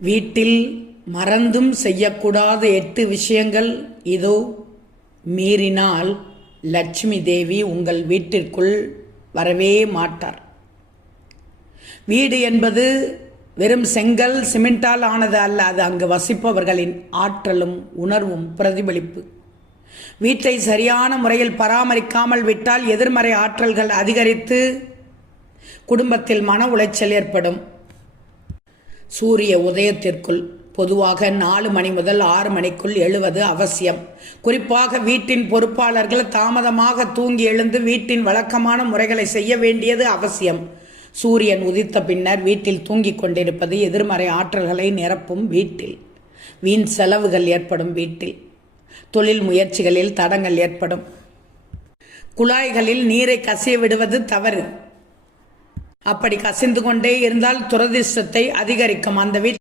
வீட்டில் மறந்தும் செய்யக்கூடாத எட்டு விஷயங்கள் இதோ. மீறினால் லட்சுமி தேவி உங்கள் வீட்டிற்குள் வரவே மாட்டார். வீடு என்பது வெறும் செங்கல் சிமெண்டால் ஆனது அல்ல அது அங்கு வசிப்பவர்களின் ஆற்றலும் உணர்வும் பிரதிபலிப்பு. வீட்டை சரியான முறையில் பராமரிக்காமல் விட்டால் எதிர்மறை ஆற்றல்கள் அதிகரித்து குடும்பத்தில் மன உளைச்சல் ஏற்படும். சூரிய உதயத்திற்குள் பொதுவாக நாலு மணி முதல் ஆறு மணிக்குள் எழுவது அவசியம். குறிப்பாக வீட்டின் பொறுப்பாளர்கள் தாமதமாக தூங்கி எழுந்து வீட்டின் வழக்கமான முறைகளை செய்ய வேண்டியது அவசியம். சூரியன் உதித்த பின்னர் வீட்டில் தூங்கிக் கொண்டிருப்பது எதிர்மறை ஆற்றல்களை நிரப்பும் வீட்டில். வீண் செலவுகள் ஏற்படும் வீட்டில். தொழில் முயற்சிகளில் தடங்கள் ஏற்படும். குழாய்களில் நீரை கசிய விடுவது தவறு. அப்படி கசிந்து கொண்டே இருந்தால் துரதிர்ஷ்டத்தை அதிகரிக்கும். அந்த வீட்டில்